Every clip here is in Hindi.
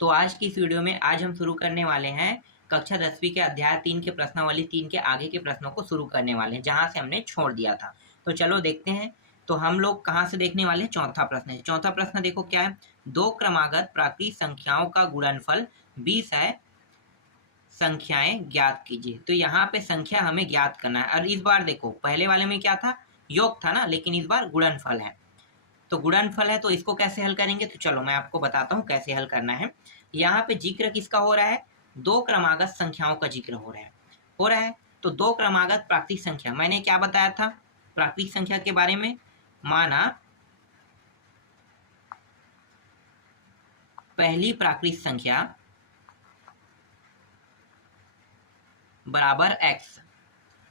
तो आज की इस वीडियो में आज हम शुरू करने वाले हैं कक्षा 10वीं के अध्याय 3 के प्रश्नावली 3 के आगे के प्रश्नों को शुरू करने वाले हैं जहां से हमने छोड़ दिया था। तो चलो देखते हैं। तो हम लोग कहां से देखने वाले हैं? चौथा प्रश्न है। चौथा प्रश्न देखो क्या है। दो क्रमागत प्राकृतिक संख्याओं का गुणनफल 20 है, संख्याएं ज्ञात कीजिए। तो यहाँ पे संख्या हमें ज्ञात करना है। और इस बार देखो, पहले वाले में क्या था? योग था ना, लेकिन इस बार गुणनफल है। तो गुणनफल है तो इसको कैसे हल करेंगे? तो चलो मैं आपको बताता हूँ कैसे हल करना है। यहाँ पे जिक्र किसका हो रहा है? दो क्रमागत संख्याओं का जिक्र हो रहा है। तो दो क्रमागत प्राकृतिक संख्या, मैंने क्या बताया था प्राकृतिक संख्या के बारे में? माना पहली प्राकृतिक संख्या बराबर x,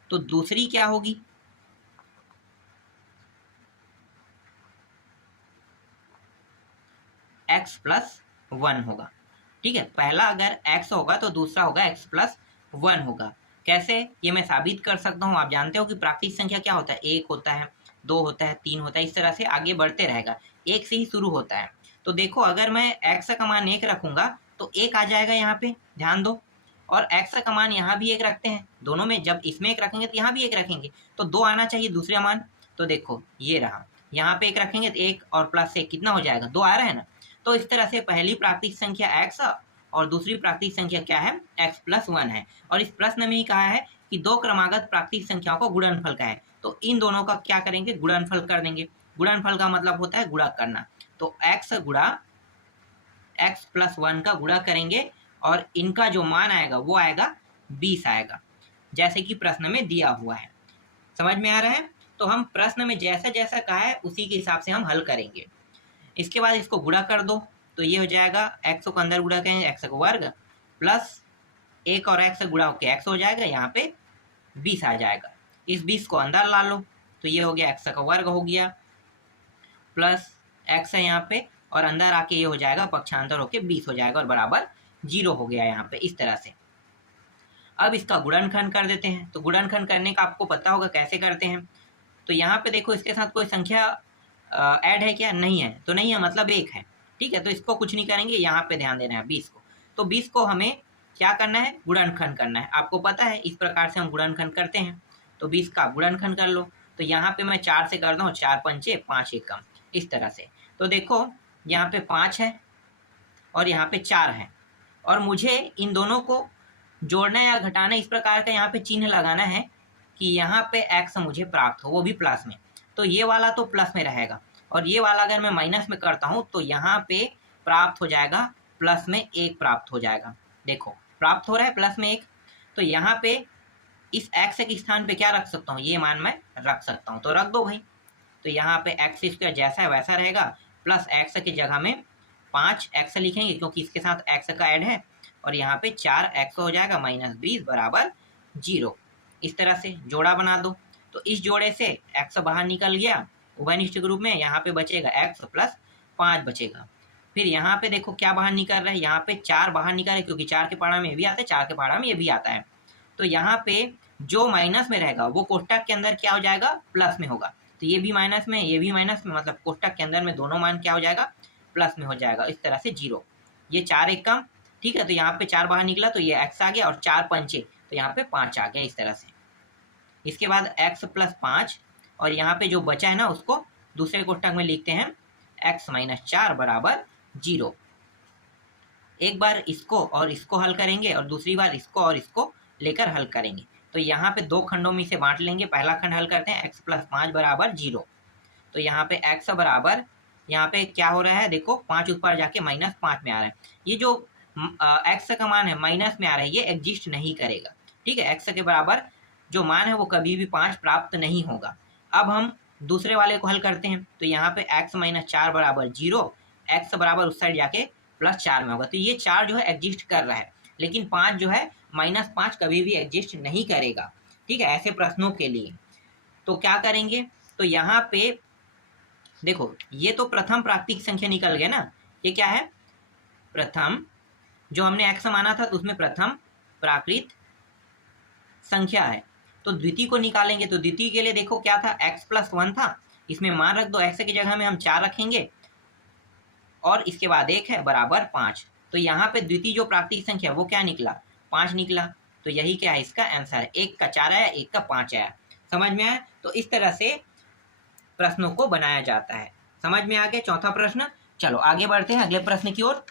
तो दूसरी क्या होगी? x प्लस 1 होगा। ठीक है, पहला अगर x होगा तो दूसरा होगा x प्लस 1 होगा। कैसे? ये मैं साबित कर सकता हूँ। आप जानते हो कि प्राकृतिक संख्या क्या होता है? 1 होता है, 2 होता है, 3 होता है, इस तरह से आगे बढ़ते रहेगा। 1 से ही शुरू होता है। तो देखो, अगर मैं x का मान 1 रखूंगा तो 1 आ जाएगा यहाँ पे, ध्यान दो। और x का मान यहाँ भी 1 रखते हैं, दोनों में जब इसमें 1 रखेंगे तो यहाँ भी 1 रखेंगे, तो 2 आना चाहिए दूसरा मान। तो देखो ये रहा, यहाँ पे 1 रखेंगे तो 1 और प्लस 1 कितना हो जाएगा? 2 आ रहा है ना। तो इस तरह से पहली प्राकृतिक संख्या x और दूसरी प्राकृतिक संख्या क्या है? x प्लस 1 है। और इस प्रश्न में ही कहा है कि दो क्रमागत प्राकृतिक संख्याओं को गुणनफल का है, तो इन दोनों का क्या करेंगे? गुणनफल कर देंगे। गुणनफल का मतलब होता है गुणा करना। तो x गुणा x प्लस 1 का गुणा करेंगे और इनका जो मान आएगा वो आएगा 20 आएगा, जैसे कि प्रश्न में दिया हुआ है। समझ में आ रहा है? तो हम प्रश्न में जैसा जैसा कहा है उसी के हिसाब से हम हल करेंगे। इसके बाद इसको गुणा कर दो, तो ये हो जाएगा x को अंदर गुणा करेंगे x का वर्ग प्लस 1 और x गुणा होकर x हो जाएगा, यहाँ पे 20 आ जाएगा। इस 20 को अंदर ला लो तो ये हो गया x का वर्ग हो गया प्लस x है यहाँ पे, और अंदर आके ये हो जाएगा पक्षांतर होके 20 हो जाएगा और बराबर 0 हो गया यहाँ पे, इस तरह से। अब इसका गुणनखंड कर देते हैं। तो गुणनखंड करने का आपको पता होगा कैसे करते हैं। तो यहाँ पे देखो, इसके साथ कोई संख्या ऐड है क्या? नहीं है, तो नहीं है मतलब 1 है। ठीक है, तो इसको कुछ नहीं करेंगे, यहाँ पे ध्यान देना है 20 को। तो 20 को हमें क्या करना है? गुणनखंड करना है। आपको पता है इस प्रकार से हम गुणनखंड करते हैं। तो 20 का गुणनखंड कर लो। तो यहाँ पे मैं 4 से करता हूँ, 4 पंचे 5 एकम, इस तरह से। तो देखो यहाँ पे 5 है और यहाँ पे 4 है, और मुझे इन दोनों को जोड़ना या घटाना, इस प्रकार का यहाँ पे चिन्ह लगाना है कि यहाँ पे x मुझे प्राप्त हो, वो भी प्लस में। तो ये वाला तो प्लस में रहेगा, और ये वाला अगर मैं माइनस में करता हूँ तो यहाँ पे प्राप्त हो जाएगा प्लस में 1 प्राप्त हो जाएगा। देखो प्राप्त हो रहा है प्लस में 1। तो यहाँ पे इस x के स्थान पे क्या रख सकता हूँ? ये मान मैं रख सकता हूँ, तो रख दो भाई। तो यहाँ पे एक्स स्क्वायर जैसा है वैसा रहेगा, प्लस एक्स की जगह में 5x लिखेंगे क्योंकि इसके साथ x का ऐड है, और यहाँ पे 4x हो जाएगा माइनस 20 बराबर 0। इस तरह से जोड़ा बना दो। तो इस जोड़े से x बाहर निकल गया उभयनिष्ठ रूप में, यहाँ पे बचेगा x प्लस 5 बचेगा। फिर यहाँ पे देखो क्या बाहर निकल रहा है? यहाँ पे 4 बाहर निकल रहा है, क्योंकि 4 के पहाड़ा में ये भी आता है, 4 के पहाड़ा में ये भी आता है। तो यहाँ पे जो माइनस में रहेगा वो कोष्टक के अंदर क्या हो जाएगा? प्लस में होगा। तो ये भी माइनस में, ये भी माइनस में, मतलब कोष्टक के अंदर में दोनों मान क्या हो जाएगा? प्लस में हो जाएगा, इस तरह से 0। ये 4 एक कम, ठीक है। तो यहाँ पे 4 बाहर निकला तो ये x आ गया, और 4 पंचे तो यहाँ पे 5 आ गया, इस तरह से। इसके बाद x प्लस 5, और यहाँ पे जो बचा है ना उसको दूसरे कोष्टक में लिखते हैं x माइनस 4 बराबर 0। एक बार इसको और इसको हल करेंगे और दूसरी बार इसको और इसको लेकर हल करेंगे। तो यहाँ पे दो खंडों में से बांट लेंगे। पहला खंड हल करते हैं, x प्लस 5 बराबर 0। तो यहाँ पे x बराबर, यहाँ पे क्या हो रहा है? देखो 5 ऊपर जाके माइनस 5 में आ रहा है। ये जो x का मान है माइनस में आ रहा है, ये एग्जिस्ट नहीं करेगा। ठीक है, x के बराबर जो मान है वो कभी भी 5 प्राप्त नहीं होगा। अब हम दूसरे वाले को हल करते हैं। तो यहाँ पे x माइनस 4 बराबर 0, x बराबर उस साइड जाके प्लस 4 में होगा। तो ये 4 जो है एग्जिस्ट कर रहा है, लेकिन 5 जो है माइनस 5 कभी भी एग्जिस्ट नहीं करेगा। ठीक है, ऐसे प्रश्नों के लिए तो क्या करेंगे? तो यहाँ पे देखो, ये तो प्रथम प्राकृतिक संख्या निकल गया ना। ये क्या है? प्रथम, जो हमने x माना था तो उसमें प्रथम प्राकृत संख्या है। तो द्वितीय को निकालेंगे। तो द्वितीय के लिए देखो क्या था? x प्लस 1 था, इसमें मान रख दो। x की जगह में हम 4 रखेंगे, और इसके बाद 1 है बराबर 5। तो यहाँ पे द्वितीय जो प्राकृतिक संख्या वो क्या निकला, 5 निकला। तो यही क्या है इसका आंसर, एक का 4 आया, एक का 5 आया। समझ में आया? तो इस तरह से प्रश्नों को बनाया जाता है। समझ में आ गया चौथा प्रश्न। चलो आगे बढ़ते हैं अगले प्रश्न की ओर।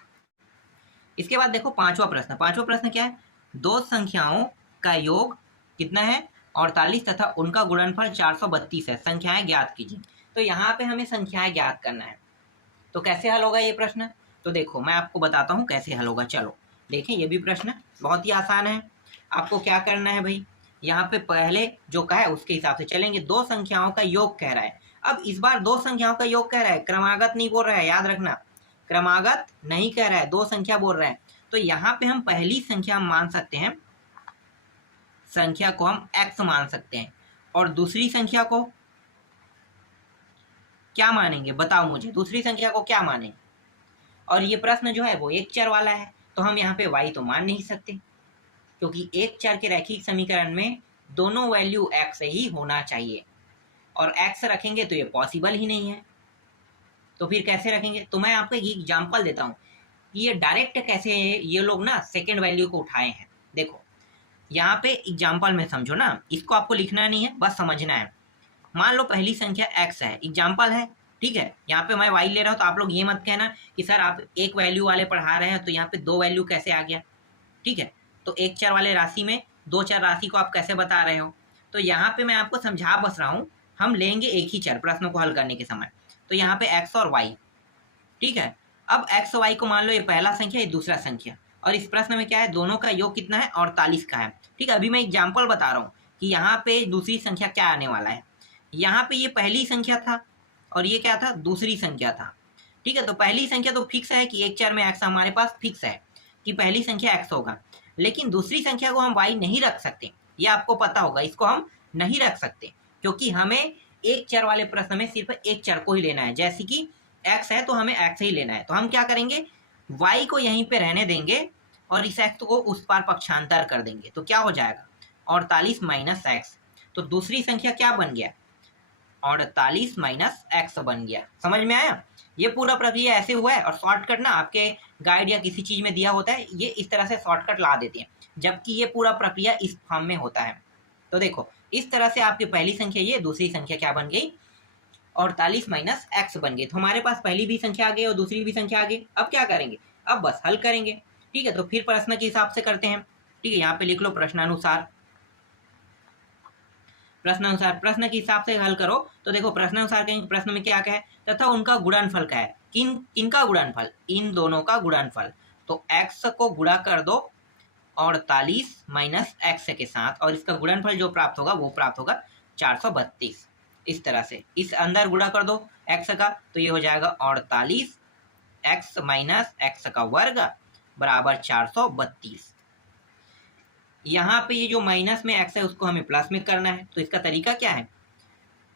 इसके बाद देखो पांचवा प्रश्न। पांचवा प्रश्न क्या है, दो संख्याओं का योग कितना है 48 तथा उनका गुणनफल 432 है, संख्याएं ज्ञात कीजिए। तो यहाँ पे हमें संख्याएं ज्ञात करना है। तो कैसे हल होगा ये प्रश्न, तो देखो मैं आपको बताता हूँ कैसे हल होगा। चलो देखें, ये भी प्रश्न बहुत ही आसान है। आपको क्या करना है भाई, यहाँ पे पहले जो कहा है उसके हिसाब से चलेंगे। दो संख्याओं का योग कह रहा है। अब इस बार दो संख्याओं का योग कह रहा है, क्रमागत नहीं बोल रहा है, याद रखना, क्रमागत नहीं कह रहा है, दो संख्या बोल रहा है। तो यहाँ पे हम पहली संख्या मान सकते हैं, संख्या को हम x मान सकते हैं, और दूसरी संख्या को क्या मानेंगे, बताओ मुझे, दूसरी संख्या को क्या माने। और ये प्रश्न जो है वो एक चर वाला है, तो हम यहाँ पे y तो मान नहीं सकते, क्योंकि एक चर के रैखिक समीकरण में दोनों वैल्यू x ही होना चाहिए, और x रखेंगे तो ये पॉसिबल ही नहीं है। तो फिर कैसे रखेंगे, तो मैं आपको एक एग्जाम्पल देता हूँ कि ये डायरेक्ट कैसे ये लोग ना सेकेंड वैल्यू को उठाए हैं। देखो यहाँ पे एग्जाम्पल में समझो ना, इसको आपको लिखना नहीं है, बस समझना है। मान लो पहली संख्या x है, एग्जाम्पल है, ठीक है। यहाँ पे मैं y ले रहा हूँ, तो आप लोग ये मत कहना कि सर आप एक वैल्यू वाले पढ़ा रहे हैं तो यहाँ पे दो वैल्यू कैसे आ गया, ठीक है। तो एक चर वाले राशि में दो चर राशि को आप कैसे बता रहे हो। तो यहाँ पे मैं आपको समझा बस रहा हूँ, हम लेंगे एक ही चर प्रश्नों को हल करने के समय। तो यहाँ पे x और y, ठीक है। अब x और y को मान लो ये पहला संख्या, ये दूसरा संख्या, और इस प्रश्न में क्या है, दोनों का योग कितना है 48 का है, ठीक है। अभी मैं एग्जाम्पल बता रहा हूँ कि यहाँ पे दूसरी संख्या क्या आने वाला है। यहाँ पे ये पहली संख्या था और ये क्या था, दूसरी संख्या था, ठीक है। तो पहली संख्या तो फिक्स है कि एक चर में x हमारे पास फिक्स है कि पहली संख्या x होगा, लेकिन दूसरी संख्या को हम y नहीं रख सकते, ये आपको पता होगा। इसको हम नहीं रख सकते क्योंकि हमें एक चर वाले प्रश्न में सिर्फ एक चर को ही लेना है, जैसे कि x है तो हमें x ही लेना है। तो हम क्या करेंगे, y को यहीं पे रहने देंगे और इस x को उस पार पक्षांतर कर देंगे। तो क्या हो जाएगा 48 माइनस एक्स। तो दूसरी संख्या क्या बन गया, 48 माइनस एक्स बन गया। समझ में आया? ये पूरा प्रक्रिया ऐसे हुआ है, और शॉर्टकट ना आपके गाइड या किसी चीज में दिया होता है, ये इस तरह से शॉर्टकट ला देते हैं, जबकि ये पूरा प्रक्रिया इस फॉर्म में होता है। तो देखो इस तरह से आपकी पहली संख्या ये, दूसरी संख्या क्या बन गई 48 माइनस एक्स बन गई। तो हमारे पास पहली भी संख्या आ गई और दूसरी भी संख्या आ गई। अब क्या करेंगे, अब बस हल करेंगे, ठीक है। तो फिर प्रश्न के हिसाब से करते हैं, ठीक है। यहाँ पे लिख लो प्रश्नानुसार, प्रश्नानुसार, प्रश्न के हिसाब से हल करो। तो देखो प्रश्नानुसार के प्रश्न में क्या क्या है, तथा उनका गुणनफल क्या है, किनका गुणनफल, इन दोनों का गुणनफल। तो x को गुणा कर दो 48 माइनस एक्स के साथ, और इसका गुणनफल जो प्राप्त होगा वो प्राप्त होगा 432। इस तरह से इस अंदर गुणा कर दो x का, तो ये हो जाएगा 48 x माइनस एक्स का वर्ग बराबर 432। यहाँ पे ये जो माइनस में x है उसको हमें प्लस में करना है। तो इसका तरीका क्या है,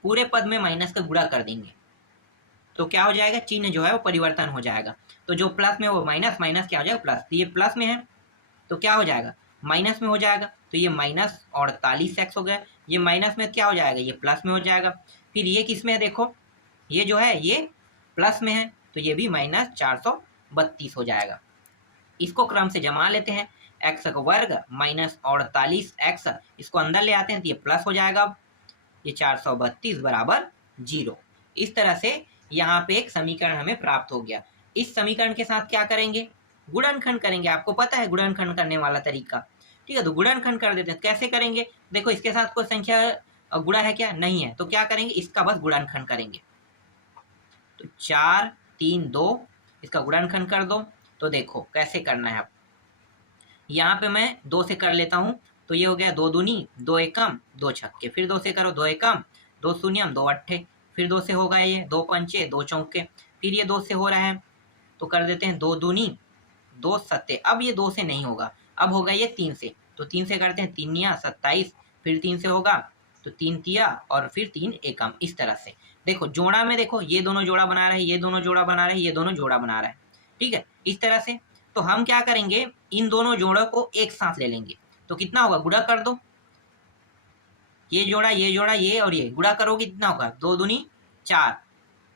पूरे पद में माइनस का गुणा कर देंगे, तो क्या हो जाएगा, चिन्ह जो है वो परिवर्तन हो जाएगा। तो जो प्लस में वो माइनस, माइनस क्या हो जाएगा प्लस, तो ये प्लस में है तो क्या हो जाएगा माइनस में हो जाएगा। तो ये माइनस 48 एक्स हो गया, ये माइनस में क्या हो जाएगा, ये प्लस में हो जाएगा। फिर ये किस में है, देखो ये जो है ये प्लस में है, तो ये भी माइनस 432 हो जाएगा। इसको क्रम से जमा लेते हैं, एक्स का वर्ग माइनस 48 एक्स, इसको अंदर ले आते हैं तो ये प्लस हो जाएगा। अब ये 432 बराबर 0। इस तरह से यहाँ पे एक समीकरण हमें प्राप्त हो गया। इस समीकरण के साथ क्या करेंगे, गुणनखंड करेंगे। आपको पता है गुणनखंड करने वाला तरीका, ठीक है। तो गुणनखंड कर देते हैं। कैसे करेंगे, देखो इसके साथ कोई संख्या गुणा है क्या, नहीं है, तो क्या करेंगे, इसका बस गुणनखंड करेंगे। तो 4 3 2 इसका गुणनखंड कर दो। तो देखो कैसे करना है, आप यहाँ पे मैं 2 से कर लेता हूँ, तो ये हो गया 2 दूनी 2 एकम 2 छक्के, फिर 2 से करो 2 एकम 2 शून्यम 2 अट्ठे, फिर 2 से होगा ये 2 पंचे 2 चौके, फिर ये 2 से हो रहा है तो कर देते हैं 2 दूनी 2 सत्ते। अब ये 2 से नहीं होगा, अब होगा ये 3 से, तो 3 से करते हैं 3 निया 27, फिर 3 से होगा तो 3 तिया और फिर 3 एकम। इस तरह से देखो जोड़ा में, देखो ये दोनों जोड़ा बना रहे हैं, ये दोनों जोड़ा बना रहे हैं, ये दोनों जोड़ा बना रहे हैं, ठीक है। इस तरह से तो हम क्या करेंगे, इन दोनों जोड़ों को एक साथ ले लेंगे। तो कितना होगा, गुणा कर दो, ये जोड़ा ये और ये गुणा करोगे कितना होगा, 2 दूनी 4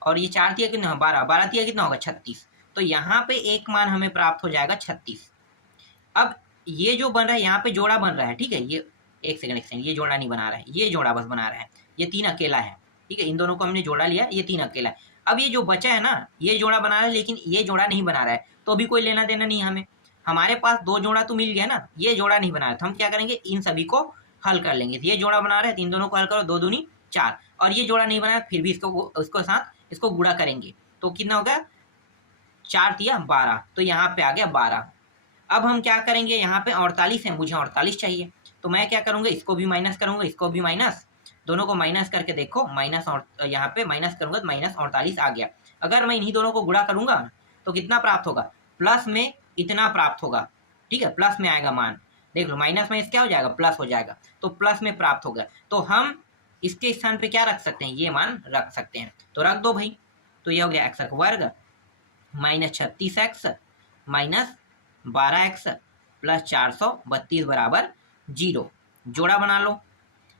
और ये 4 तिया कितना, 12 12 तिया कितना होगा 36। तो यहाँ पे एक मान हमें प्राप्त हो जाएगा 36। अब ये जो बन रहा है यहाँ पे जोड़ा बन रहा है, ठीक है, ये एक सेकंड, ये जोड़ा नहीं बना रहा है, ये जोड़ा बस बना रहा है, ये 3 अकेला है, ठीक है, इन दोनों को हमने जोड़ा लिया, ये 3 अकेला है। अब ये जो बचा है ना, ये जोड़ा बना रहा है लेकिन ये जोड़ा नहीं बना रहा है, तो अभी कोई लेना देना नहीं हमें, हमारे पास 2 जोड़ा तो मिल गया ना, ये जोड़ा नहीं बना रहा है, तो हम क्या करेंगे, इन सभी को हल कर लेंगे। ये जोड़ा बना रहा है, 3 दोनों को हल करो, 2 दूनी 4, और ये जोड़ा नहीं बनाया, फिर भी इसको साथ इसको गुणा करेंगे, तो कितना होगा, 4 तिया 12, तो यहाँ पे आ गया 12। अब हम क्या करेंगे, यहाँ पे 48 है, मुझे 48 चाहिए, तो मैं क्या करूँगा, इसको भी माइनस करूँगा, इसको भी माइनस, दोनों को माइनस करके देखो, माइनस, और यहाँ पे माइनस करूँगा तो माइनस 48 आ गया। अगर मैं इन्हीं दोनों को गुणा करूँगा तो कितना प्राप्त होगा, प्लस में इतना प्राप्त होगा, ठीक है, प्लस में आएगा मान, देख लो, माइनस में क्या हो जाएगा, प्लस हो जाएगा, तो प्लस में प्राप्त होगा, तो हम इसके स्थान पे क्या रख सकते हैं, ये मान रख सकते हैं, तो रख दो भाई। तो ये हो गया एक्स वर्ग minus 36x minus 12x plus 432 बराबर 0। जोड़ा बना लो,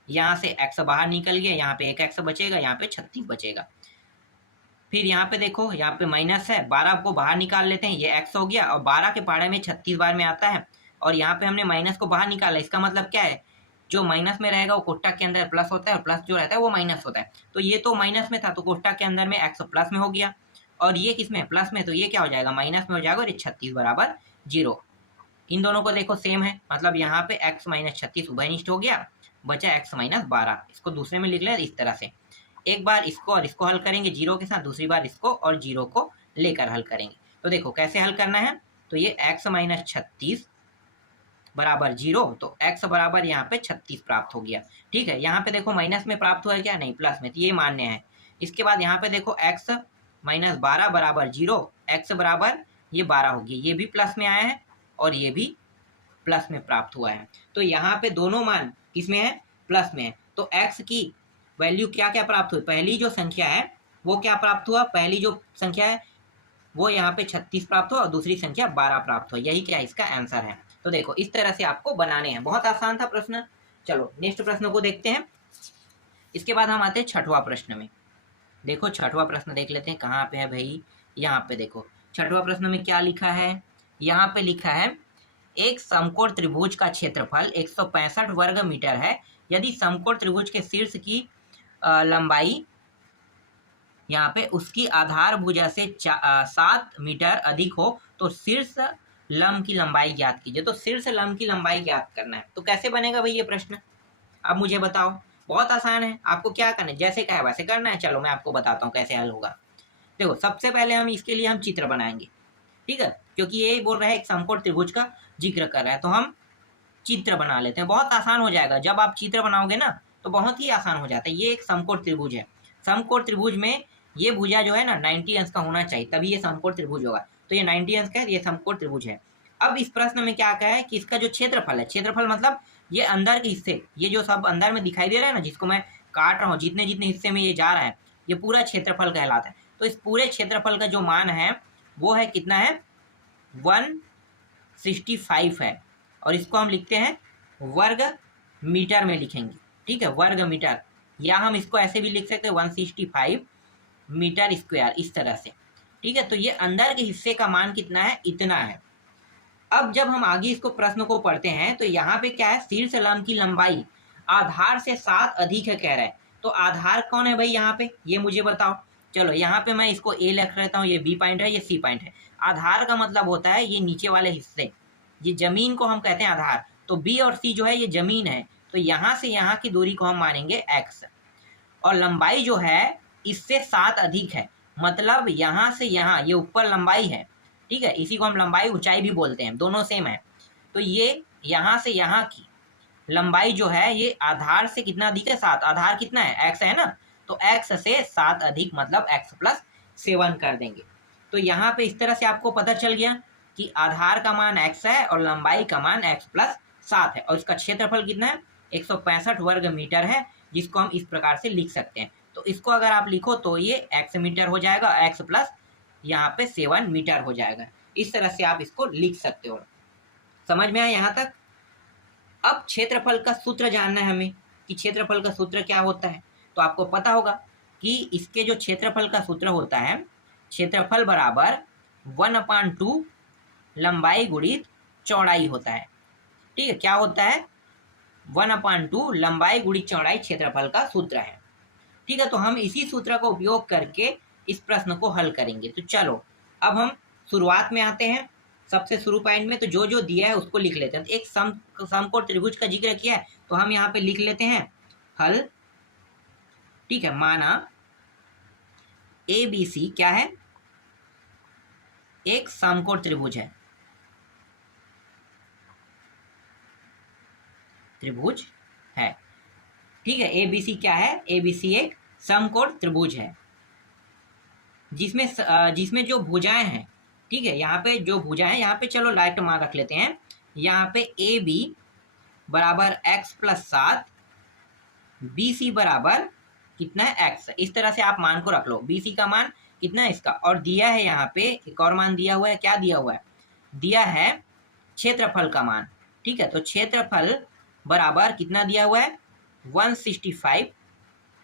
यहाँ से x बाहर निकल गया, यहाँ पे एक x बचेगा, यहाँ पे 36 बचेगा। फिर यहाँ पे देखो, यहाँ पे माइनस है, 12 को बाहर निकाल लेते हैं, ये x हो गया, और 12 के पहाड़े में 36 बार में आता है, और यहाँ पे हमने माइनस को बाहर निकाला, इसका मतलब क्या है, जो माइनस में रहेगा वो कोष्टक के अंदर प्लस होता है, और प्लस जो रहता है वो माइनस होता है, तो ये तो माइनस में था, तो कोष्टक के अंदर में x प्लस में हो गया, और ये किस में, प्लस में, तो ये क्या हो जाएगा, माइनस में हो जाएगा, और ये 36 बराबर 0। इन दोनों को देखो सेम है, मतलब यहाँ पे x माइनस 36 उभयनिष्ठ हो गया, बचा x माइनस 12, इसको दूसरे में लिख लिया इस तरह से, एक बार इसको और इसको हल करेंगे 0 के साथ, दूसरी बार इसको और 0 को लेकर हल करेंगे। तो देखो कैसे हल करना है, तो ये x माइनस 36 बराबर 0, तो x बराबर यहाँ पे 36 प्राप्त हो गया, ठीक है। यहाँ पे देखो माइनस में प्राप्त हुआ है क्या, नहीं, प्लस में, तो ये मान्य है। इसके बाद यहाँ पे देखो x माइनस 12 बराबर 0, x बराबर ये 12 होगी, ये भी प्लस में आया है और ये भी प्लस में प्राप्त हुआ है, तो यहाँ पे दोनों मान किसमें है, प्लस में है। तो x की वैल्यू क्या क्या प्राप्त हुई, पहली जो संख्या है वो क्या प्राप्त हुआ, पहली जो संख्या है वो यहाँ पे 36 प्राप्त हुआ, और दूसरी संख्या 12 प्राप्त हुआ, यही क्या इसका आंसर है। तो देखो इस तरह से आपको बनाने हैं, बहुत आसान था प्रश्न। चलो नेक्स्ट प्रश्न को देखते हैं। इसके बाद हम आते हैं 6वां प्रश्न में। देखो 6वां प्रश्न देख लेते हैं, कहाँ पे है भाई, यहाँ पे देखो 6वां प्रश्न में क्या लिखा है, यहाँ पे लिखा है, एक समकोण त्रिभुज का क्षेत्रफल 165 वर्ग मीटर है, यदि समकोण त्रिभुज के शीर्ष की लंबाई यहाँ पे उसकी आधार भुजा से 7 मीटर अधिक हो तो शीर्ष लंब की लंबाई ज्ञात कीजिए। तो शीर्ष लंब की लंबाई ज्ञात करना है, तो कैसे बनेगा भाई ये प्रश्न, अब मुझे बताओ। बहुत आसान है, आपको क्या करना है, जैसे कहा वैसे करना है। चलो मैं आपको बताता हूँ कैसे हल होगा। देखो सबसे पहले हम इसके लिए हम चित्र बनाएंगे, ठीक है, क्योंकि ये बोल रहा है एक समकोण त्रिभुज का जिक्र कर रहा है, तो हम चित्र बना लेते हैं, बहुत आसान हो जाएगा। जब आप चित्र बनाओगे ना तो बहुत ही आसान हो जाता है। ये एक समकोण त्रिभुज है, समकोण त्रिभुज में ये भुजा जो है ना 90 अंश का होना चाहिए, तभी ये समकोण त्रिभुज होगा। तो ये 90 अंश का है, ये समकोण त्रिभुज है। अब इस प्रश्न में क्या कहा है कि इसका जो क्षेत्रफल है, क्षेत्रफल मतलब ये अंदर के हिस्से, ये जो सब अंदर में दिखाई दे रहा है ना, जिसको मैं काट रहा हूँ, जितने जितने हिस्से में ये जा रहा है, ये पूरा क्षेत्रफल कहलाता है। तो इस पूरे क्षेत्रफल का जो मान है वो है कितना है, 165 है, और इसको हम लिखते हैं वर्ग मीटर में लिखेंगे, ठीक है, वर्ग मीटर, या हम इसको ऐसे भी लिख सकते हैं 165 मीटर स्क्वायर, इस तरह से, ठीक है। तो ये अंदर के हिस्से का मान कितना है, इतना है। अब जब हम आगे इसको प्रश्न को पढ़ते हैं तो यहाँ पे क्या है, शीर्ष लंब की लंबाई आधार से 7 अधिक है कह रहा है। तो आधार कौन है भाई यहाँ पे, ये मुझे बताओ। चलो यहाँ पे मैं इसको ए लिख रहता हूँ, ये बी पॉइंट है, ये सी पॉइंट है। आधार का मतलब होता है ये नीचे वाले हिस्से, ये जमीन को हम कहते हैं आधार। तो बी और सी जो है ये जमीन है, तो यहाँ से यहाँ की दूरी को हम मानेंगे x, और लंबाई जो है इससे 7 अधिक है, मतलब यहाँ से यहाँ ये ऊपर लंबाई है, ठीक है, इसी को हम लंबाई ऊंचाई भी बोलते हैं, दोनों सेम है। तो ये यहाँ से यहाँ की लंबाई जो है ये आधार से कितना अधिक है, 7, आधार कितना है, x है ना, तो x से 7 अधिक मतलब x प्लस 7 कर देंगे। तो यहाँ पे इस तरह से आपको पता चल गया कि आधार का मान x है और लंबाई का मान x प्लस 7 है, और इसका क्षेत्रफल कितना है, 165 वर्ग मीटर है, जिसको हम इस प्रकार से लिख सकते हैं। तो इसको अगर आप लिखो तो ये x मीटर हो जाएगा, x प्लस यहाँ पे 7 मीटर हो जाएगा। इस तरह से आप इसको लिख सकते हो। समझ में आया यहाँ तक। अब क्षेत्रफल का सूत्र जानना है हमें कि क्षेत्रफल का सूत्र क्या होता है। तो आपको पता होगा कि इसके जो क्षेत्रफल का सूत्र होता है, क्षेत्रफल बराबर 1/2 लंबाई गुणित चौड़ाई होता है। ठीक है, क्या होता है? 1/2 लंबाई गुणित चौड़ाई क्षेत्रफल का सूत्र है। ठीक है, तो हम इसी सूत्र का उपयोग करके इस प्रश्न को हल करेंगे। तो चलो अब हम शुरुआत में आते हैं, सबसे शुरू पॉइंट में। तो जो जो दिया है उसको लिख लेते हैं। तो एक समकोण त्रिभुज का जिक्र किया है तो हम यहाँ पे लिख लेते हैं हल। ठीक है, माना ABC क्या है? एक समकोण त्रिभुज है, त्रिभुज है। ठीक है, ABC क्या है? ABC एक समकोण त्रिभुज है जिसमें जो भुजाएं हैं, ठीक है, यहाँ पे जो भुजाएं, यहाँ पे चलो लाइट मान रख लेते हैं। यहाँ पे AB बराबर x+7, BC बराबर कितना है? x। इस तरह से आप मान को रख लो। BC का मान कितना है इसका, और दिया है यहाँ पे एक और मान दिया हुआ है। क्या दिया हुआ है? दिया है क्षेत्रफल का मान। ठीक है, तो क्षेत्रफल बराबर कितना दिया हुआ है? 165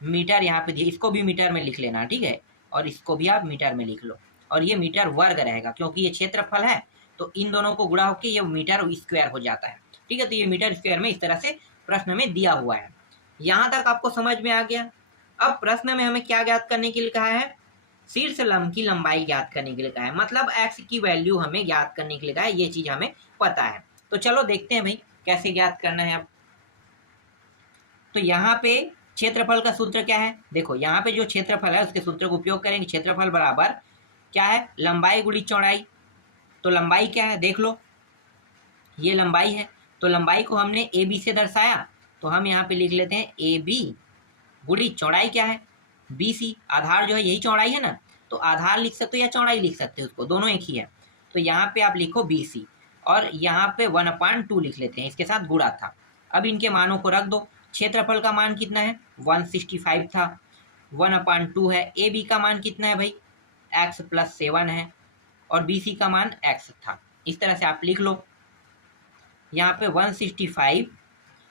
मीटर यहाँ पे दिया। इसको भी मीटर में लिख लेना, ठीक है, और इसको भी आप मीटर में लिख लो। और ये मीटर वर्ग रहेगा क्योंकि ये क्षेत्रफल है, तो इन दोनों को गुणा होकर ये मीटर स्क्वायर हो जाता है। ठीक है, तो ये मीटर स्क्वायर में इस तरह से प्रश्न में दिया हुआ है। यहाँ तक आपको समझ में आ गया। अब प्रश्न में हमें क्या ज्ञात करने के लिए कहा है? शीर्ष लंब की लंबाई ज्ञात करने के लिए कहा है, मतलब x की वैल्यू हमें ज्ञात करने के लिए कहा है। ये चीज हमें पता है। तो चलो देखते हैं भाई कैसे ज्ञात करना है। अब तो यहाँ पे क्षेत्रफल का सूत्र क्या है? देखो यहाँ पे जो क्षेत्रफल है उसके सूत्र का उपयोग करेंगे। क्षेत्रफल बराबर क्या है? लंबाई गुणित चौड़ाई। तो लंबाई क्या है देख लो, ये लंबाई है। तो लंबाई को हमने AB से दर्शाया, तो हम यहाँ पे लिख लेते हैं AB गुणित चौड़ाई क्या है? BC। आधार जो है यही चौड़ाई है ना, तो आधार लिख सकते हो या चौड़ाई लिख सकते हो, उसको दोनों एक ही है। तो यहाँ पे आप लिखो BC और यहाँ पे 1/2 लिख लेते हैं, इसके साथ गुणा था। अब इनके मानों को रख दो। क्षेत्रफल का मान कितना है? 165 था, 1/2 है। AB का मान कितना है भाई? x+7 है, और BC का मान x था। इस तरह से आप लिख लो। यहाँ पे 165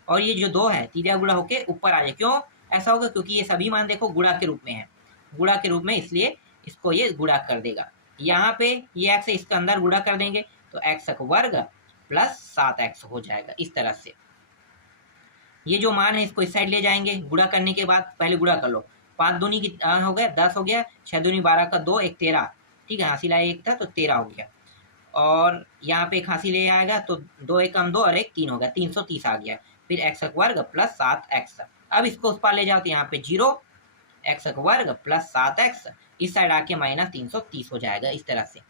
और ये जो 2 है तीजा गुणा होके ऊपर आ जाए। क्यों ऐसा होगा? क्योंकि ये सभी मान देखो गुणा के रूप में है, गुणा के रूप में, इसलिए इसको ये गुणा कर देगा। यहाँ पे ये x है, इसके अंदर गुणा कर देंगे तो x² प्लस 7x हो जाएगा। इस तरह से ये जो मान है इसको इस साइड ले जाएंगे। गुणा करने के बाद पहले गुणा कर लो। 5 दूनी हो गया 10 हो गया, 6 दूनी 12 का 2, 1 13। ठीक है, हासिल आया 1 था तो 13 हो गया। और यहाँ पे एक हासिल ले आएगा तो 2 1 कम 2 और 1 3 हो गया, 330 आ गया। फिर x² प्लस 7x। अब इसको उस पार ले जाओ तो यहाँ पे 0, x² प्लस 7x, इस साइड आके माइनस 330 हो जाएगा। इस तरह से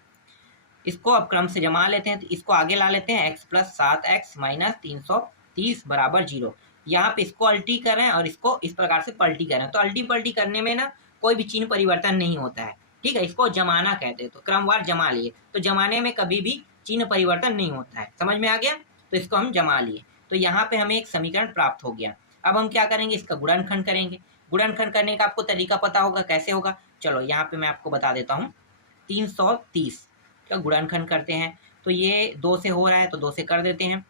इसको अब क्रम से जमा लेते हैं, तो इसको आगे ला लेते हैं। x+7x माइनस 330 बराबर 0। यहाँ पे इसको अल्टी कर रहे हैं और इसको इस प्रकार से पलटी कर रहे हैं। तो अल्टी पलटी करने में ना कोई भी चिन्ह परिवर्तन नहीं होता है। ठीक है, इसको जमाना कहते हैं। तो क्रमवार जमा लिए, तो जमाने में कभी भी चिन्ह परिवर्तन नहीं होता है। समझ में आ गया? तो इसको हम जमा लिए, तो यहाँ पे हमें एक समीकरण प्राप्त हो गया। अब हम क्या करेंगे? इसका गुणनखंड करेंगे। गुणनखंड करने का आपको तरीका पता होगा, कैसे होगा? चलो यहाँ पे मैं आपको बता देता हूँ। 330 का गुणनखंड करते हैं, तो ये 2 से हो रहा है तो 2 से कर देते हैं।